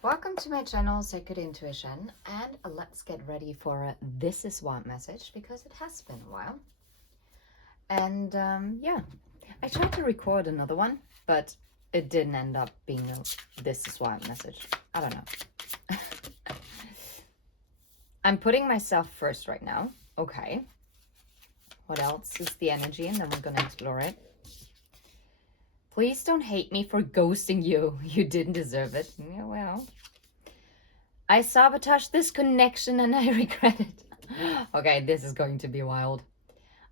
Welcome to my channel, Sacred Intuition, and let's get ready for a This Is What message because it has been a while. And yeah, I tried to record another one, but it didn't end up being a This Is What message. I don't know. I'm putting myself first right now. Okay. What else is the energy? And then we're gonna explore it. Please don't hate me for ghosting you. You didn't deserve it. Yeah, well. I sabotaged this connection and I regret it. Okay, this is going to be wild.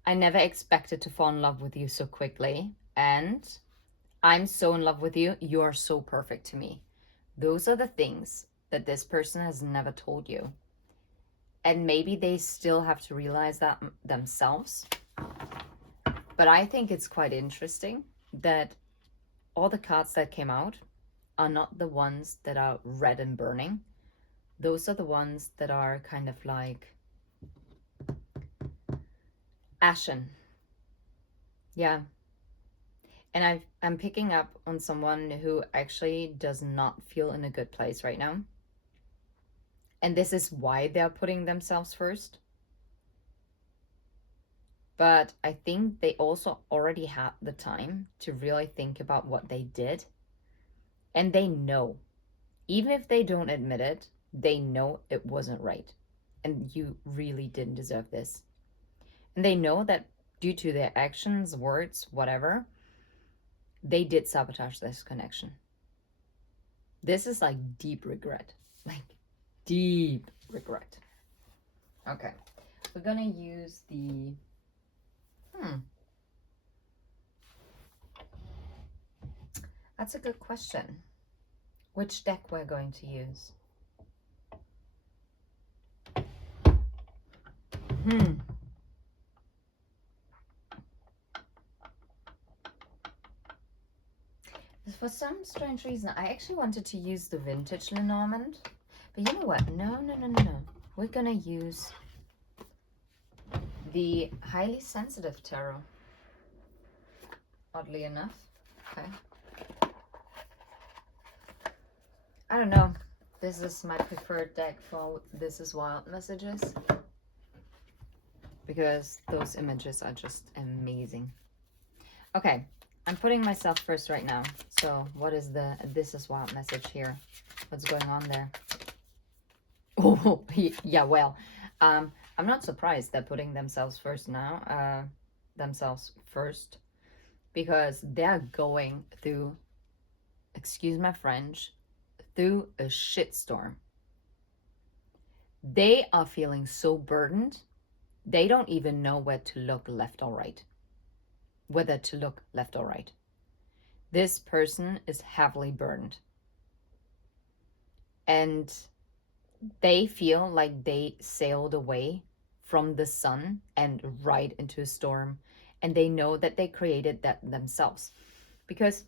I never expected to fall in love with you so quickly. And I'm so in love with you. You are so perfect to me. Those are the things that this person has never told you. And maybe they still have to realize that themselves. But I think it's quite interesting that all the cards that came out are not the ones that are red and burning. Those are the ones that are kind of like ashen. Yeah. And I'm picking up on someone who actually does not feel in a good place right now. And this is why they're putting themselves first. But I think they also already had the time to really think about what they did. And they know, even if they don't admit it, they know it wasn't right. And you really didn't deserve this. And they know that due to their actions, words, whatever, they did sabotage this connection. This is like deep regret. Like deep regret. Okay. We're gonna use the That's a good question. Which deck we're going to use? For some strange reason, I actually wanted to use the vintage Lenormand. But you know what? No. We're gonna use the highly sensitive tarot. Oddly enough. Okay. I don't know. This is my preferred deck for This Is Wild messages. Because those images are just amazing. Okay. I'm putting myself first right now. So what is the This Is Wild message here? What's going on there? Oh, yeah, well, I'm not surprised they're putting themselves first now. Because they're going through, excuse my French, through a shitstorm. They are feeling so burdened, they don't even know where to look left or right. Whether to look left or right. This person is heavily burned. And they feel like they sailed away from the sun and right into a storm. And they know that they created that themselves. Because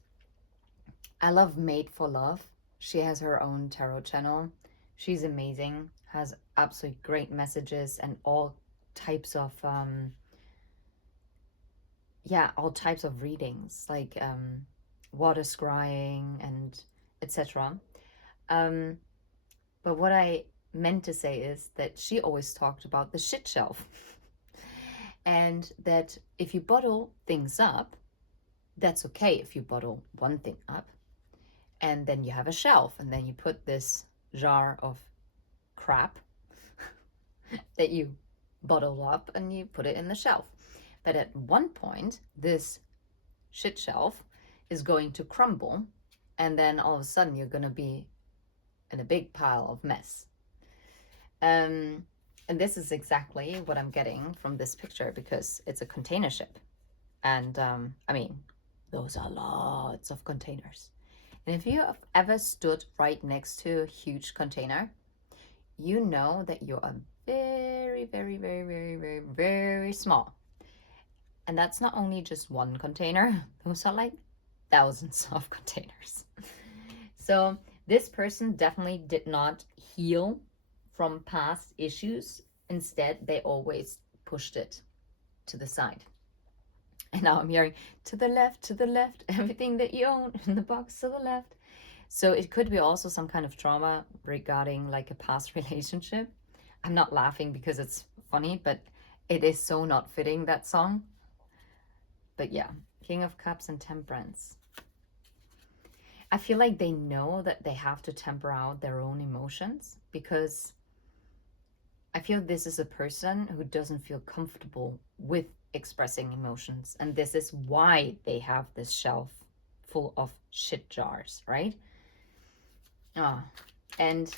I love Made for Love. She has her own tarot channel. She's amazing, has absolutely great messages and all types of all types of readings, like water scrying and etc. But what I meant to say is that she always talked about the shit shelf. And that if you bottle things up, that's okay if you bottle one thing up. And then you have a shelf, and then you put this jar of crap that you bottle up and you put it in the shelf. But at one point, this shit shelf is going to crumble, and then all of a sudden you're going to be in a big pile of mess. And this is exactly what I'm getting from this picture, because it's a container ship. And I mean, those are lots of containers. And if you have ever stood right next to a huge container, you know that you are very, very, very, very, very, very small. And that's not only just one container, those are like thousands of containers. So this person definitely did not heal from past issues. Instead, they always pushed it to the side. And now I'm hearing to the left, everything that you own in the box to the left. So it could be also some kind of trauma regarding like a past relationship. I'm not laughing because it's funny, but it is so not fitting, that song. But yeah, King of Cups and Temperance. I feel like they know that they have to temper out their own emotions, because I feel this is a person who doesn't feel comfortable with expressing emotions. And this is why they have this shelf full of shit jars, right? Ah, and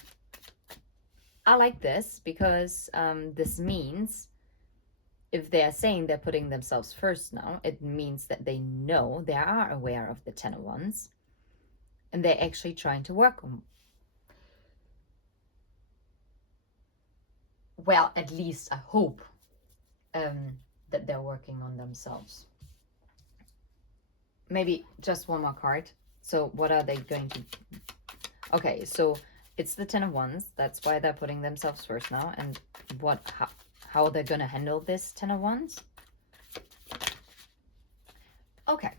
I like this because this means if they are saying they're putting themselves first now, it means that they know, they are aware of the Ten of Wands, and they're actually trying to work on, well, at least I hope that they're working on themselves. Maybe just one more card. So what are they going to... Okay, so it's the Ten of Wands. That's why they're putting themselves first now. And how they're going to handle this Ten of Wands. Okay,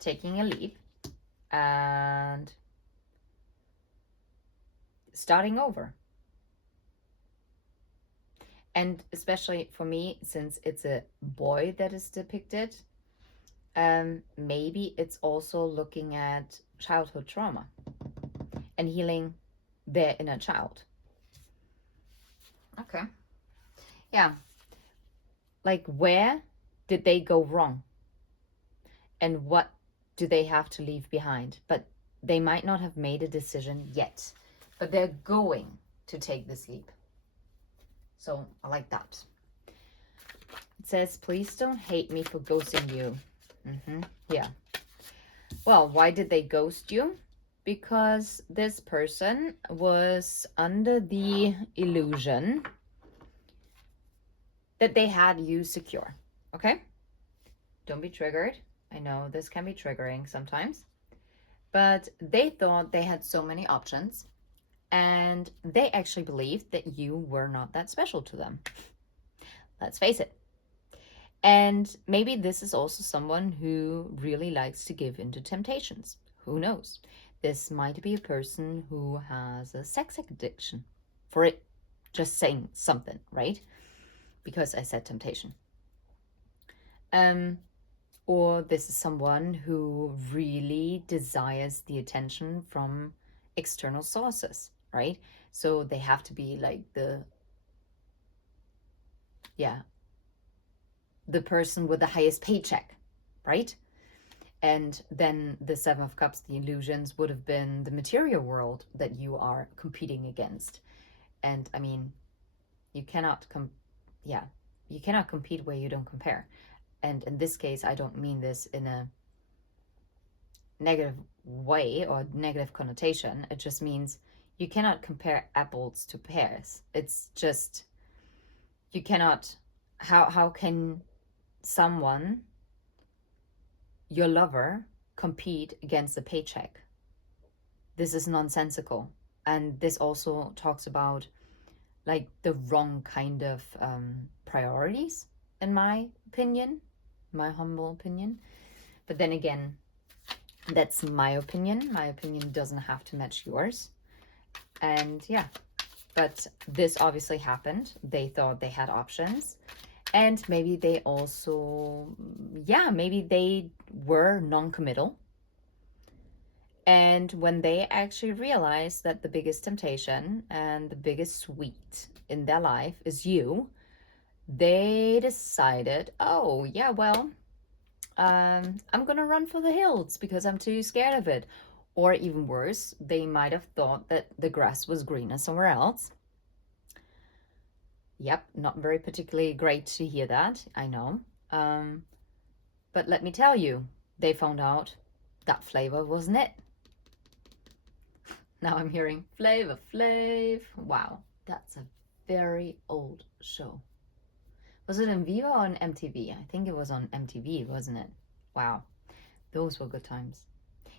taking a leap and starting over. And especially for me, since it's a boy that is depicted, maybe it's also looking at childhood trauma and healing their inner child. Okay. Yeah. Like, where did they go wrong? And what do they have to leave behind? But they might not have made a decision yet, but they're going to take this leap. So I like that. It says, please don't hate me for ghosting you. Yeah. Well, why did they ghost you? Because this person was under the illusion that they had you secure. Okay? Don't be triggered. I know this can be triggering sometimes. But they thought they had so many options, and they actually believed that you were not that special to them. Let's face it. And maybe this is also someone who really likes to give into temptations. Who knows? This might be a person who has a sex addiction. For it, just saying something, right? Because I said temptation. Or this is someone who really desires the attention from external sources, right? So they have to be like the person with the highest paycheck, right? And then the Seven of Cups, the illusions, would have been the material world that you are competing against. And I mean, you cannot you cannot compete where you don't compare. And in this case, I don't mean this in a negative way or negative connotation. It just means you cannot compare apples to pears. It's just, you cannot, how can someone, your lover, compete against a paycheck? This is nonsensical. And this also talks about like the wrong kind of priorities, in my opinion, my humble opinion. But then again, that's my opinion. My opinion doesn't have to match yours. And yeah, but this obviously happened. They thought they had options. And maybe they also, maybe they were non-committal. And when they actually realized that the biggest temptation and the biggest sweet in their life is you, they decided, oh, yeah, well, I'm gonna run for the hills because I'm too scared of it. Or even worse, they might have thought that the grass was greener somewhere else. Yep, not very particularly great to hear that, I know. But let me tell you, they found out that Flavor wasn't it. Now I'm hearing Flavor Flav. Wow, that's a very old show. Was it on Viva or on MTV? I think it was on MTV, wasn't it? Wow, those were good times.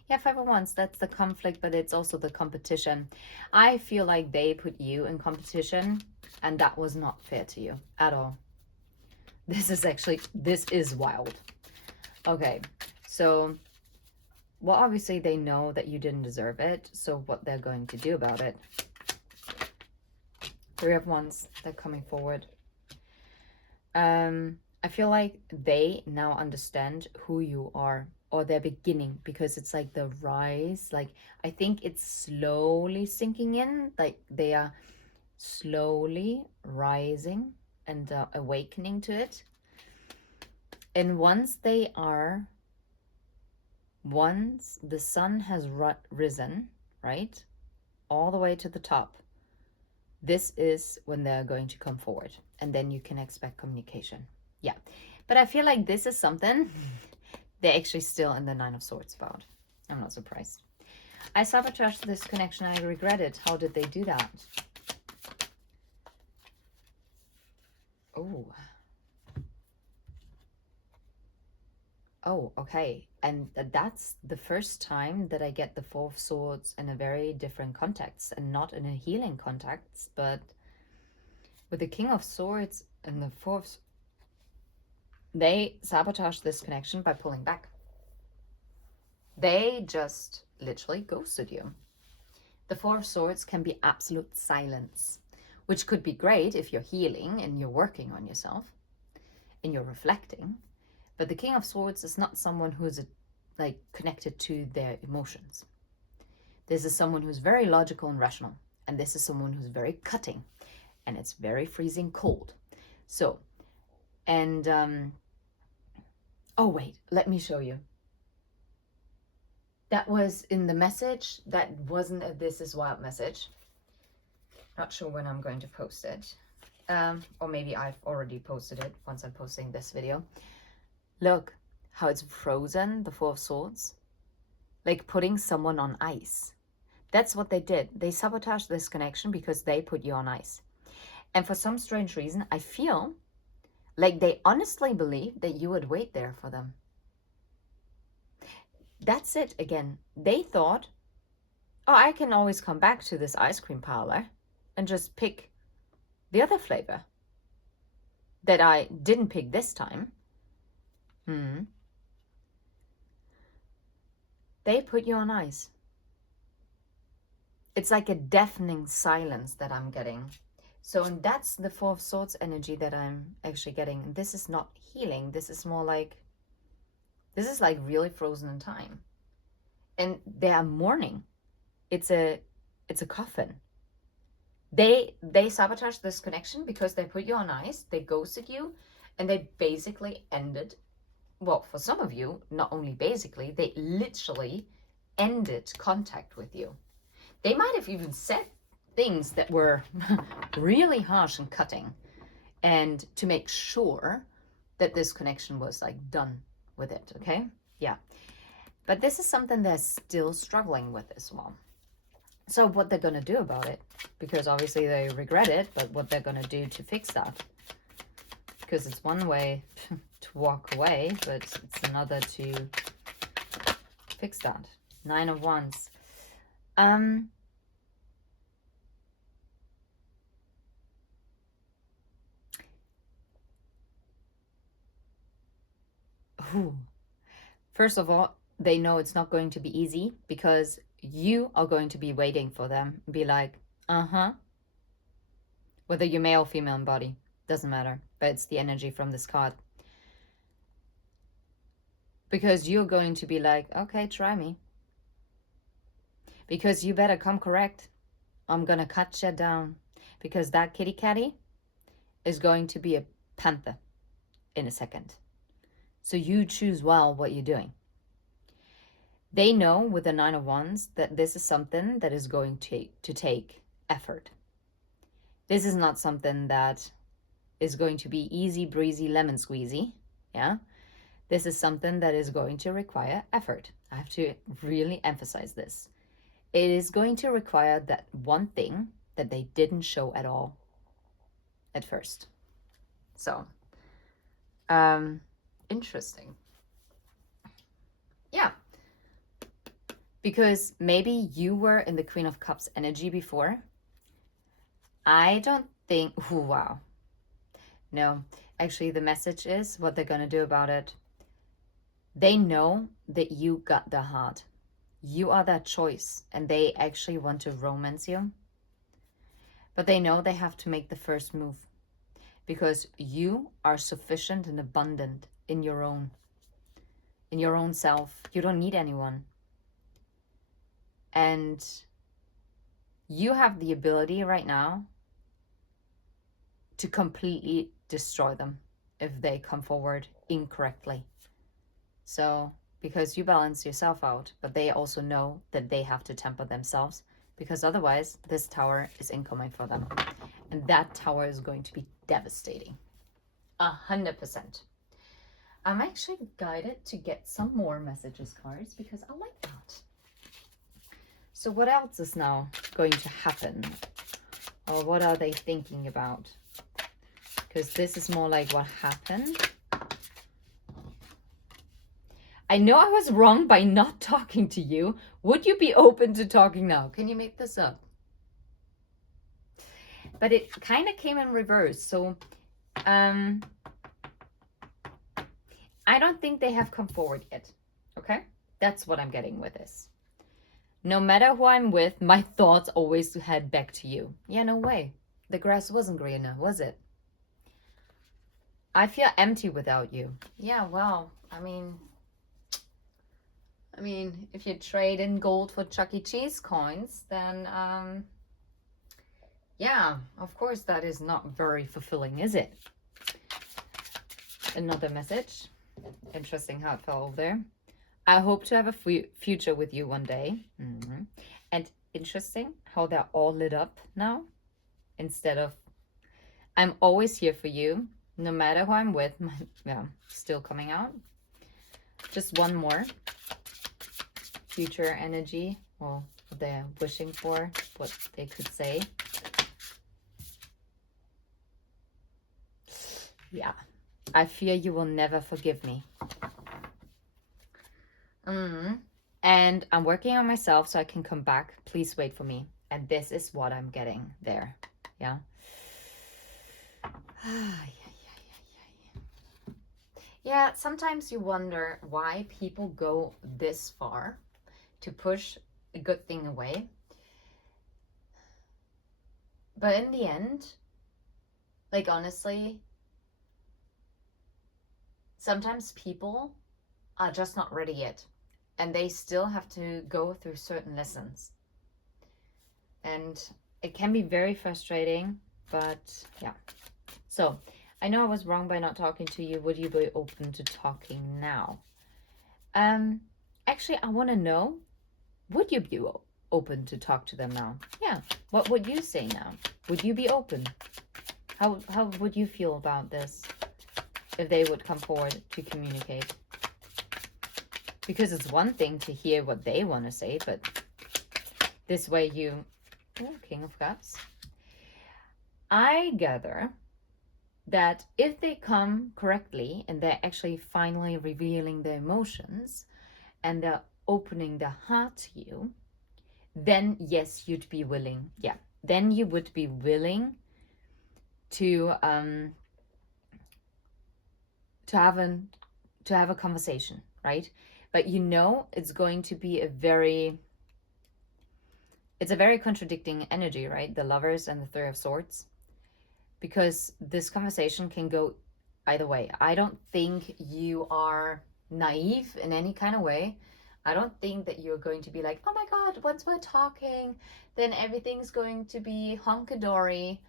Yeah, 501s, that's the conflict, but it's also the competition. I feel like they put you in competition, and that was not fair to you at all. This is wild. Okay, so Well, obviously they know that you didn't deserve it. So what they're going to do about it. Three of Wands, they're coming forward. I feel like they now understand who you are, or they're beginning, because it's like the rise. Like, I think it's slowly sinking in. Like, they are slowly rising and awakening to it. And once the sun has risen, right, all the way to the top, this is when they're going to come forward. And then you can expect communication. Yeah. But I feel like this is something they're actually still in the Nine of Swords about. I'm not surprised. I sabotaged this connection. I regret it. How did they do that? Oh. Oh, okay. And that's the first time that I get the Four of Swords in a very different context, and not in a healing context, but with the King of Swords and the Four of Swords. They sabotage this connection by pulling back. They just literally ghosted you. The Four of Swords can be absolute silence, which could be great if you're healing and you're working on yourself and you're reflecting. But the King of Swords is not someone who's like connected to their emotions. This is someone who's very logical and rational. And this is someone who's very cutting. And it's very freezing cold. So, and, oh wait, let me show you. That was in the message. That wasn't a This Is Wild message. Not sure when I'm going to post it. Or maybe I've already posted it once I'm posting this video. Look how it's frozen, the Four of Swords. Like putting someone on ice. That's what they did. They sabotaged this connection because they put you on ice. And for some strange reason, I feel like they honestly believed that you would wait there for them. That's it again. They thought, oh, I can always come back to this ice cream parlor and just pick the other flavor that I didn't pick this time. They put you on ice. It's like a deafening silence that I'm getting. So, and that's the Four of Swords energy that I'm actually getting. This is not healing. This is more like, this is like really frozen in time. And they are mourning. It's a coffin. They sabotaged this connection because they put you on ice. They ghosted you. And they basically ended, well, for some of you, not only basically, they literally ended contact with you. They might have even said things that were really harsh and cutting, and to make sure that this connection was like done with it, okay? Yeah. But this is something they're still struggling with as well. So what they're going to do about it, because obviously they regret it, but what they're going to do to fix that, because it's one way to walk away, but it's another to fix that. Nine of Wands. First of all, they know it's not going to be easy because you are going to be waiting for them. Be like, whether you're male or female in body, doesn't matter. But it's the energy from this card. Because you're going to be like, okay, try me. Because you better come correct. I'm going to cut you down. Because that kitty catty is going to be a panther in a second. So you choose well what you're doing. They know with the Nine of Wands that this is something that is going to take effort. This is not something that is going to be easy breezy lemon squeezy. Yeah. This is something that is going to require effort. I have to really emphasize this. It is going to require that one thing that they didn't show at all at first. So, interesting. Yeah. Because maybe you were in the Queen of Cups energy before. I don't think, oh, wow. No, actually the message is what they're going to do about it. They know that you got the heart. You are that choice, and they actually want to romance you. But they know they have to make the first move because you are sufficient and abundant in your own self. You don't need anyone. And you have the ability right now to completely destroy them if they come forward incorrectly. So, because you balance yourself out, but they also know that they have to temper themselves, because otherwise this tower is incoming for them. And that tower is going to be devastating. 100%. I'm actually guided to get some more messages cards because I like that. So what else is now going to happen? Or what are they thinking about? Because this is more like what happened. I know I was wrong by not talking to you. Would you be open to talking now? Can you make this up? But it kind of came in reverse. So I don't think they have come forward yet. Okay? That's what I'm getting with this. No matter who I'm with, my thoughts always head back to you. Yeah, no way. The grass wasn't greener, was it? I feel empty without you. Yeah, well, I mean, if you trade in gold for Chuck E. Cheese coins, then, yeah, of course that is not very fulfilling, is it? Another message. Interesting how it fell over there. I hope to have a future with you one day. And interesting how they're all lit up now. Instead of, I'm always here for you, no matter who I'm with. Yeah, still coming out. Just one more. Future energy, or what they're wishing for, what they could say. Yeah, I fear you will never forgive me. And I'm working on myself so I can come back. Please wait for me. And this is what I'm getting there. Yeah. Yeah, sometimes you wonder why people go this far to push a good thing away. But in the end, like honestly, sometimes people are just not ready yet. And they still have to go through certain lessons. And it can be very frustrating, but yeah. So, I know I was wrong by not talking to you. Would you be open to talking now? Actually, I want to know, would you be open to talk to them now? Yeah. What would you say now? Would you be open? How would you feel about this if they would come forward to communicate? Because it's one thing to hear what they want to say, but this way you... Oh, King of Cups. I gather that if they come correctly and they're actually finally revealing their emotions and they're opening their heart to you, then yes, you'd be willing. Yeah, then you would be willing to have a conversation, right? But you know it's going to be a very contradicting energy, right? The Lovers and the Three of Swords. Because this conversation can go either way. I don't think you are naive in any kind of way. I don't think that you're going to be like, oh my God, once we're talking, then everything's going to be honky-dory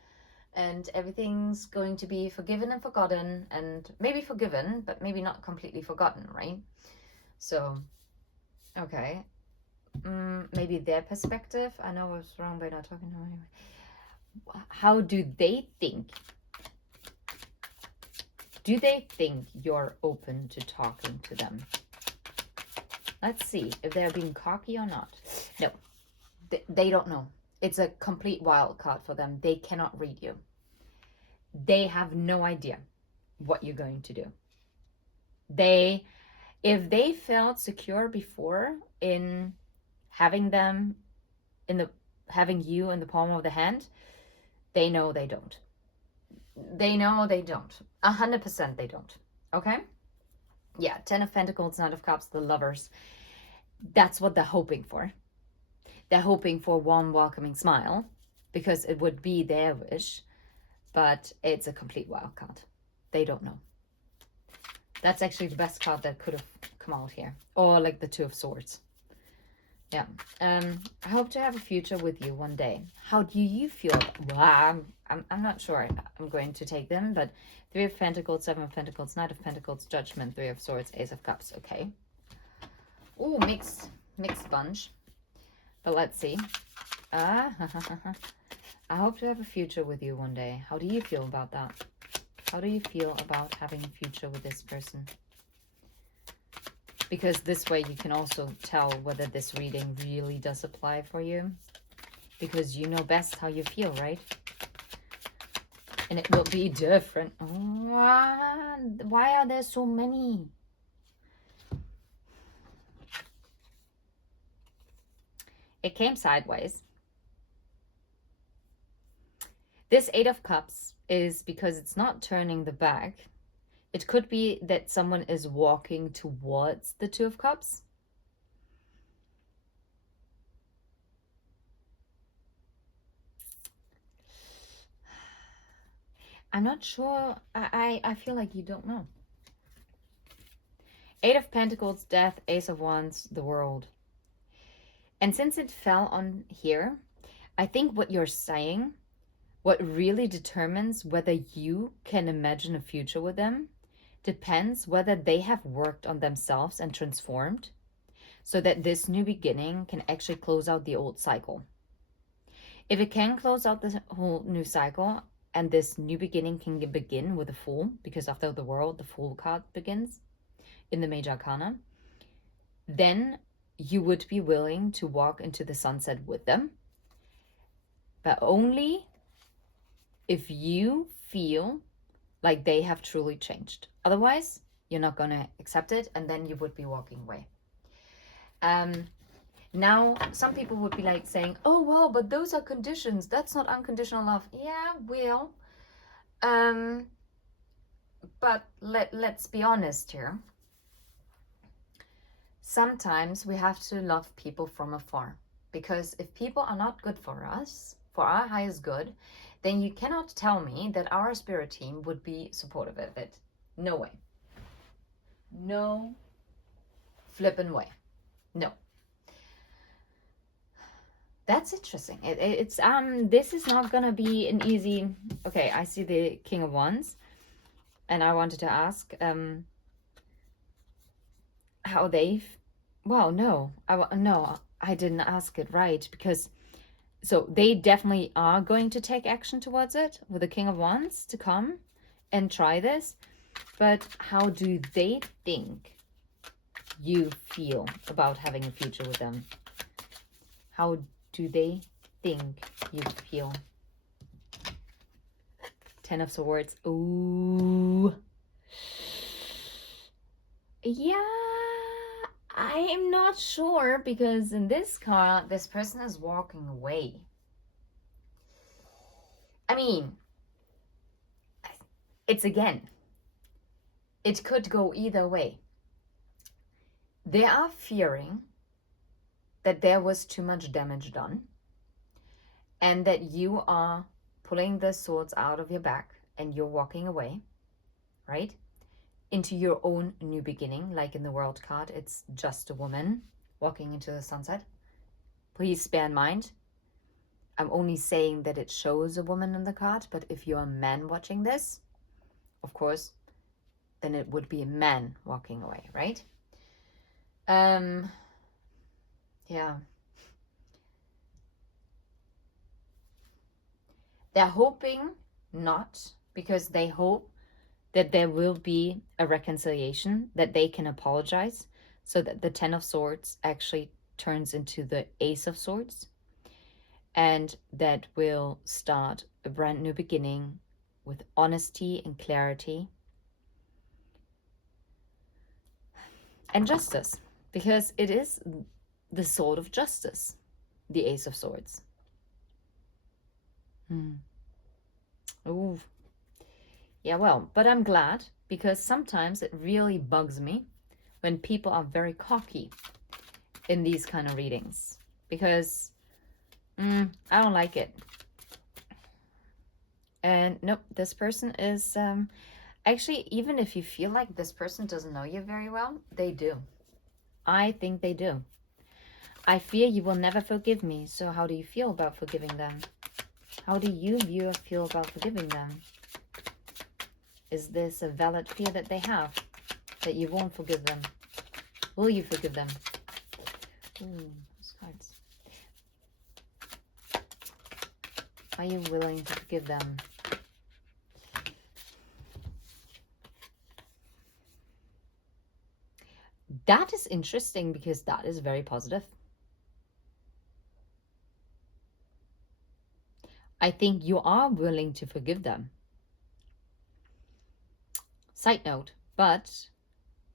and everything's going to be forgiven and forgotten, and maybe forgiven, but maybe not completely forgotten, right? So, okay. Maybe their perspective. I know I was wrong by not talking to them anyway. How do they think? Do they think you're open to talking to them? Let's see if they're being cocky or not. No, they don't know. It's a complete wild card for them. They cannot read you. They have no idea what you're going to do. If they felt secure before in having having you in the palm of the hand, they know they don't. They know they don't. 100% they don't. Okay? Yeah, Ten of Pentacles, Knight of Cups, the Lovers. That's what they're hoping for. They're hoping for one welcoming smile because it would be their wish, but it's a complete wild card. They don't know. That's actually the best card that could have come out here. Or like the Two of Swords. Yeah. I hope to have a future with you one day. How do you feel? Well, I'm not sure I'm going to take them, but Three of Pentacles, Seven of Pentacles, Knight of Pentacles, Judgment, Three of Swords, Ace of Cups. Okay. Oh, mixed bunch. But let's see. I hope to have a future with you one day. How do you feel about that? How do you feel about having a future with this person? Because this way you can also tell whether this reading really does apply for you. Because you know best how you feel, right? And it will be different. Why are there so many? It came sideways. This Eight of Cups is because it's not turning the back. It could be that someone is walking towards the Two of Cups. I'm not sure. I feel like you don't know. Eight of Pentacles, Death, Ace of Wands, the World. And since it fell on here, I think what you're saying, what really determines whether you can imagine a future with them, depends whether they have worked on themselves and transformed so that this new beginning can actually close out the old cycle. If it can close out the whole new cycle and this new beginning can begin with a Fool, because after the World, the Fool card begins in the Major Arcana, then you would be willing to walk into the sunset with them, but only if you feel like they have truly changed. Otherwise, you're not going to accept it, and then you would be walking away. Now, some people would be like saying, oh, well, but those are conditions. That's not unconditional love. Yeah, well, but let's be honest here. Sometimes we have to love people from afar, because if people are not good for us, for our highest good, then you cannot tell me that our spirit team would be supportive of it. No way. No flippin' way. No. That's interesting. It's this is not gonna be an easy. Okay, I see the King of Wands, and I wanted to ask how they. Well, no, I didn't ask it right, because so they definitely are going to take action towards it with the King of Wands to come and try this, but how do they think you feel about having a future with them? How do they think you feel? Ten of Swords. Ooh. Yeah, I'm not sure, because in this card, this person is walking away. I mean, it's again, it could go either way. They are fearing that there was too much damage done, and that you are pulling the swords out of your back and you're walking away, right? Into your own new beginning. Like in the World card, it's just a woman walking into the sunset. Please bear in mind, I'm only saying that it shows a woman in the card, but if you're a man watching this, of course, then it would be a man walking away, right? Yeah. They're hoping not, because they hope that there will be a reconciliation, that they can apologize, so that the Ten of Swords actually turns into the Ace of Swords, and that will start a brand new beginning with honesty and clarity and justice, because it is the sword of justice, the Ace of Swords. Ooh. Yeah, well, but I'm glad, because sometimes it really bugs me when people are very cocky in these kind of readings, because I don't like it. And nope, this person is actually, even if you feel like this person doesn't know you very well, they do. I think they do. I fear you will never forgive me. So how do you feel about forgiving them? How do you, viewer, feel about forgiving them? Is this a valid fear that they have? That you won't forgive them? Will you forgive them? Ooh, those cards. Are you willing to forgive them? That is interesting because that is very positive. I think you are willing to forgive them. Side note, but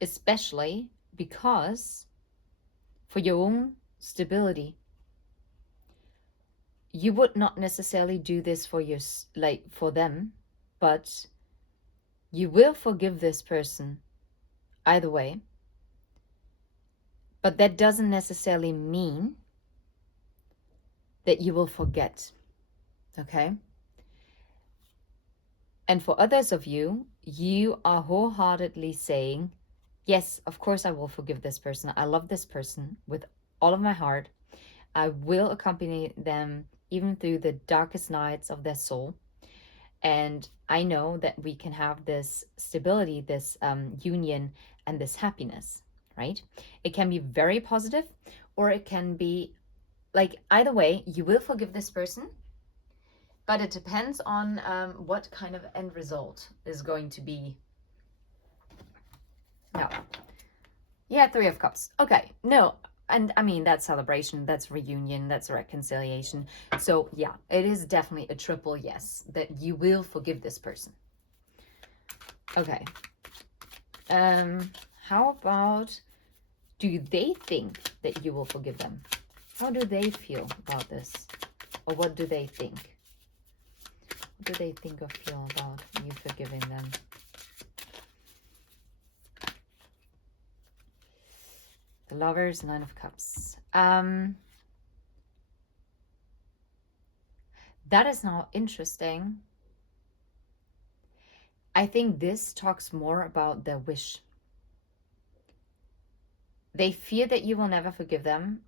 especially because for your own stability, you would not necessarily do this for your, like, for them, but you will forgive this person either way. But that doesn't necessarily mean that you will forget, okay? And for others of you, you are wholeheartedly saying, yes, of course I will forgive this person. I love this person with all of my heart. I will accompany them even through the darkest nights of their soul. And I know that we can have this stability, this union, and this happiness, right? It can be very positive, or it can be like, either way, you will forgive this person, but it depends on what kind of end result is going to be. No. Yeah, Three of Cups. Okay, no. And I mean, that's celebration, that's reunion, that's reconciliation. So yeah, it is definitely a triple yes, that you will forgive this person. Okay. How about, do they think that you will forgive them? How do they feel about this? Or what do they think? What do they think or feel about you forgiving them? The Lovers, Nine of Cups. That is now interesting. I think this talks more about their wish. They fear that you will never forgive them,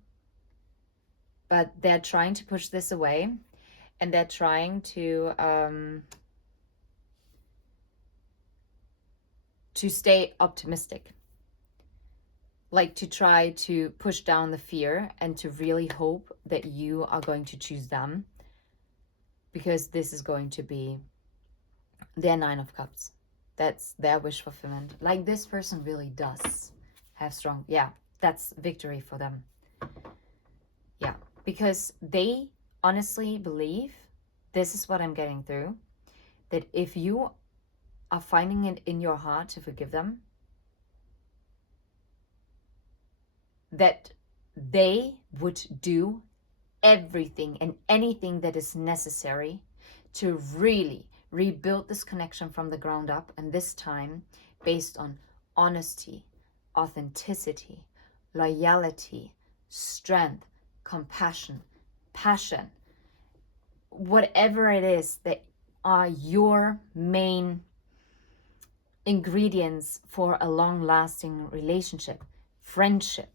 but they're trying to push this away, and they're trying to stay optimistic. Like, to try to push down the fear and to really hope that you are going to choose them, because this is going to be their Nine of Cups. That's their wish fulfillment. Like, this person really does have strong, yeah, that's victory for them. Yeah, because they honestly believe, this is what I'm getting through, that if you are finding it in your heart to forgive them, that they would do everything and anything that is necessary to really rebuild this connection from the ground up, and this time based on honesty, authenticity, loyalty, strength, compassion, passion, whatever it is that are your main ingredients for a long-lasting relationship, friendship,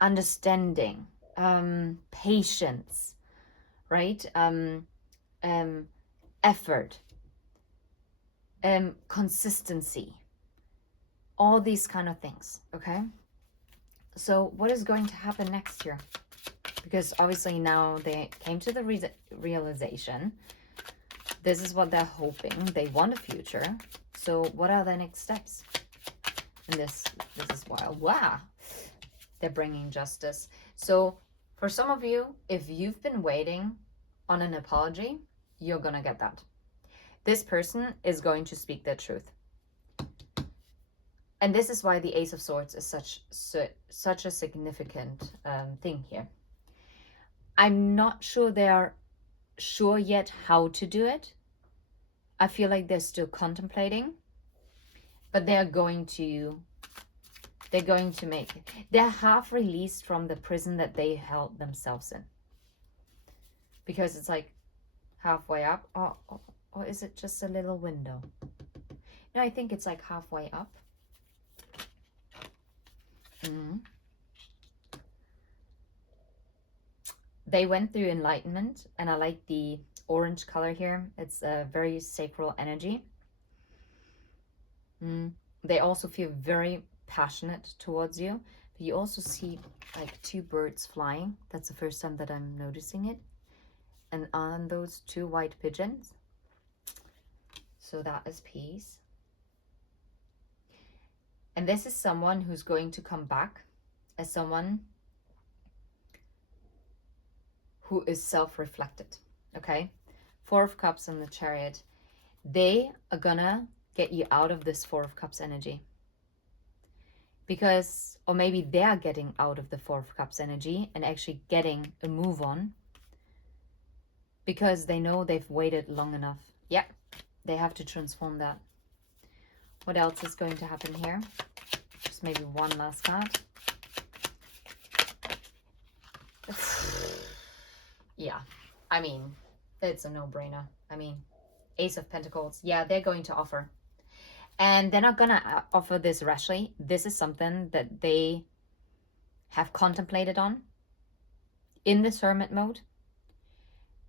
understanding, patience, right? Effort, consistency, all these kind of things, okay? So what is going to happen next here? Because obviously now they came to the realization, this is what they're hoping, they want a future. So what are the next steps? And this is wild. Wow. They're bringing justice. So for some of you, if you've been waiting on an apology, you're gonna get that. This person is going to speak their truth. And this is why the Ace of Swords is such a significant thing here. I'm not sure they're sure yet how to do it. I feel like they're still contemplating, but they're going to They're going to make it. They're half released from the prison that they held themselves in. Because it's like halfway up. Or is it just a little window? No, I think it's like halfway up. They went through enlightenment, and I like the orange color here. It's a very sacral energy. They also feel very passionate towards you. But you also see like 2 birds flying. That's the first time that I'm noticing it. And on those 2 white pigeons. So that is peace. And this is someone who's going to come back as someone who is self-reflected, okay? 4 of Cups and the Chariot. They are gonna get you out of this 4 of Cups energy. Because, or maybe they're getting out of the 4 of Cups energy and actually getting a move on. Because they know they've waited long enough. Yeah, they have to transform that. What else is going to happen here? Just maybe one last card. Yeah, I mean, it's a no-brainer. I mean, Ace of Pentacles. Yeah, they're going to offer. And they're not going to offer this rashly. This is something that they have contemplated on in this hermit mode.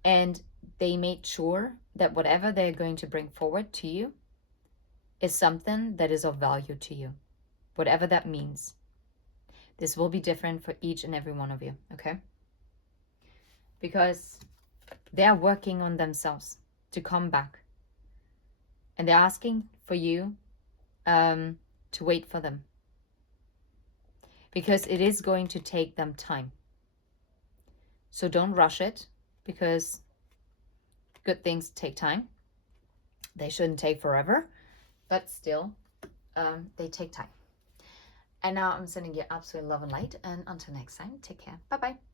And they made sure that whatever they're going to bring forward to you is something that is of value to you. Whatever that means. This will be different for each and every one of you, okay? Because they are working on themselves to come back. And they're asking for you to wait for them. Because it is going to take them time. So don't rush it, because good things take time. They shouldn't take forever, but still, they take time. And now I'm sending you absolute love and light. And until next time, take care. Bye-bye.